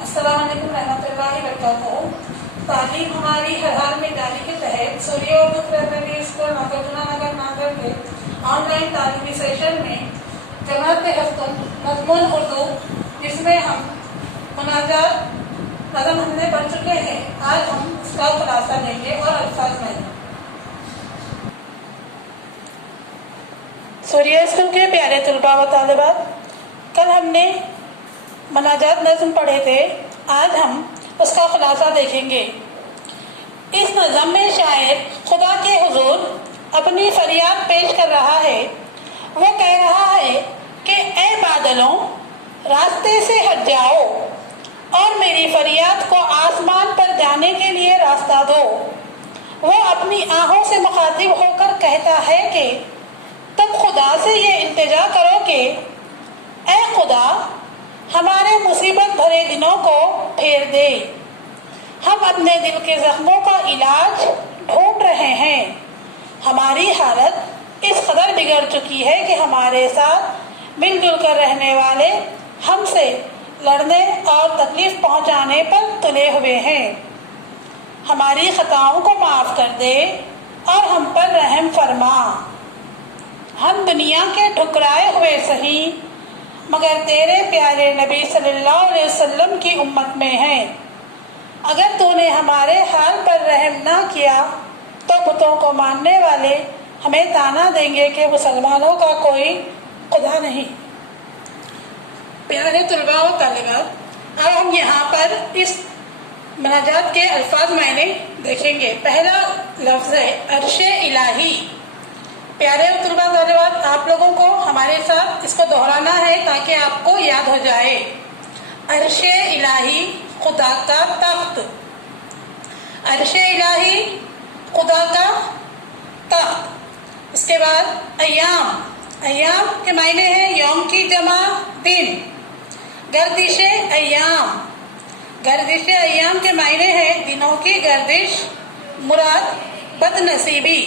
अस्सलाम वालेकुम रहमतुल्लाहि वबरकातुहू। तालीम हमारी हर हाल में जारी के तहत सूर्य उर्दू प्राइमरी स्कूल नागरजुना नगर नागर के ऑनलाइन तालीमी सेशन में जमात हफ्तुन मज़मून उर्दू, जिसमें हम मुनाजात नज़म हमने पढ़ चुके हैं। आज हम इसका खुलासा लेंगे और अल्फाज में। सूर्य स्कूल के प्यारे तलबा व तालिबात, कल हमने मुनाजात नज़म पढ़े थे। आज हम उसका खुलासा देखेंगे। इस नज़म में शायर खुदा के हुजूर अपनी फरियाद पेश कर रहा है। वो कह रहा है कि ए बादलों, रास्ते से हट जाओ और मेरी फरियाद को आसमान पर जाने के लिए रास्ता दो। वो अपनी आहों से मुखातिब होकर कहता है कि तुम खुदा से ये इल्तिजा करो कि ए खुदा, हमारे मुसीबत भरे दिनों को फेर दे। हम अपने दिल के जख्मों का इलाज ढूंढ रहे हैं। हमारी हालत इस कदर बिगड़ चुकी है कि हमारे साथ मिलजुल कर रहने वाले हमसे लड़ने और तकलीफ पहुंचाने पर तुले हुए हैं। हमारी खताओं को माफ कर दे और हम पर रहम फरमा। हम दुनिया के ठुकराए हुए सही, मगर तेरे प्यारे नबी सल्लल्लाहु अलैहि वसल्लम की उम्मत में हैं। अगर तूने हमारे हाल पर रहम ना किया तो बुतों को मानने वाले हमें ताना देंगे कि मुसलमानों का कोई खुदा नहीं। प्यारे तलबा व तालिबात, अब हम यहाँ पर इस मुनाजात के अल्फाज मायने देखेंगे। पहला लफ्ज़ है अर्शे इलाही। प्यारे तलबा तालिबात, आप लोगों को हमारे साथ इसको दोहराना है ताकि आपको याद हो जाए। अर्शे इलाही, खुदा का तख्त। अर्शे इलाही, खुदा का तख्त। इसके बाद अय्याम। अय्याम के मायने हैं यौम की जमा दिन। गर्दिशे अय्याम। गर्दिशे अय्याम के मायने हैं दिनों की गर्दिश, मुराद बदनसीबी।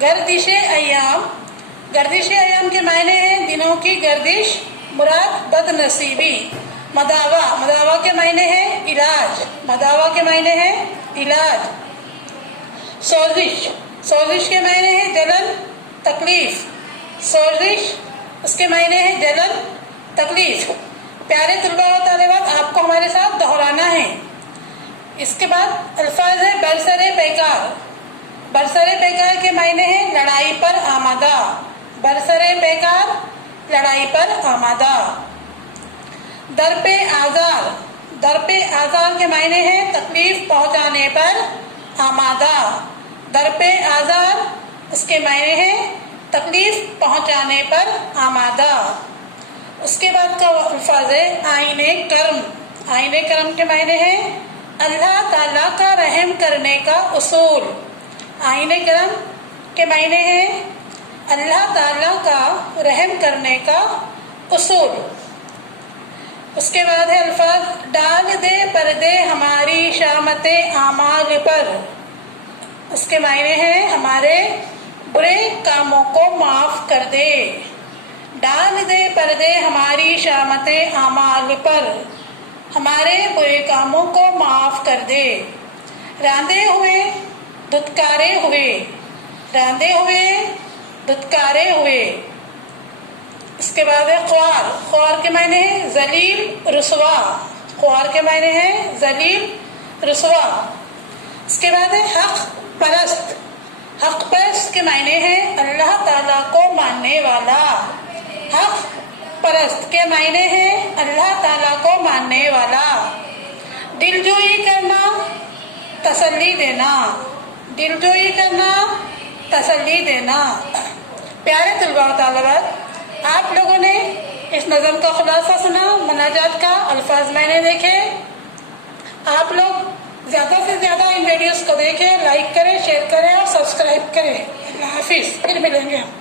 गर्दिशे अय्याम। गर्दिशे अय्याम के मायने हैं दिनों की गर्दिश, मुराद बदनसीबी। मदावा। मदावा के मायने हैं इलाज। मदावा के मायने हैं इलाज। सोजिश। सोजिश के मायने हैं जलन, तकलीफ। सोजिश, उसके मायने हैं जलन, तकलीफ। प्यारे तलबा व तालिबात, आपको हमारे साथ दोहराना है। इसके बाद अल्फाज है बरसरे बेकार। बरसरे बेकार के मायने हैं लड़ाई पर आमादा। बरसरे बेकार, लड़ाई पर आमादा। दरपे आज़ार। दरपे आज़ार के मायने हैं तकलीफ पहुंचाने पर आमादा। दरपे आज़ार, उसके मायने हैं तकलीफ पहुंचाने पर आमादा। उसके बाद का अल्फाज है आईने कर्म। आईने कर्म के मायने हैं अल्लाह ताला का रहम करने का उसूल। आईने करम के मायने हैं अल्लाह ताला का रहम करने का उसूल। उसके बाद है अल्फाज डाल दे पर्दे हमारी शामते आमाल पर। उसके मायने हैं हमारे बुरे कामों को माफ कर दे। डाल दे पर्दे हमारी शामते आमाल पर, हमारे बुरे कामों को माफ कर दे। रांधे हुए, धुतकारे हुए। रांधे हुए, धुतकारे हुए। इसके बाद है ख्वार। ख्वार के मायने हैं जलील, रुसवा। ख्वार के मायने हैं जलील, रुसवा। इसके बाद है हक परस्त। हक परस्त के मायने हैं अल्लाह ताला को मानने वाला। हक परस्त के मायने हैं अल्लाह ताला को मानने वाला। दिलजोई करना, तसल्ली देना। दिलजोई करना, तसल्ली देना। प्यारे तलबा व तालिबात, आप लोगों ने इस नज़म का खुलासा सुना, मुनाजात का अल्फाज मैंने देखे। आप लोग ज़्यादा से ज़्यादा इन वीडियोस को देखें, लाइक करें, शेयर करें और सब्सक्राइब करें। अल्लाह हाफिज़। फिर मिलेंगे हम।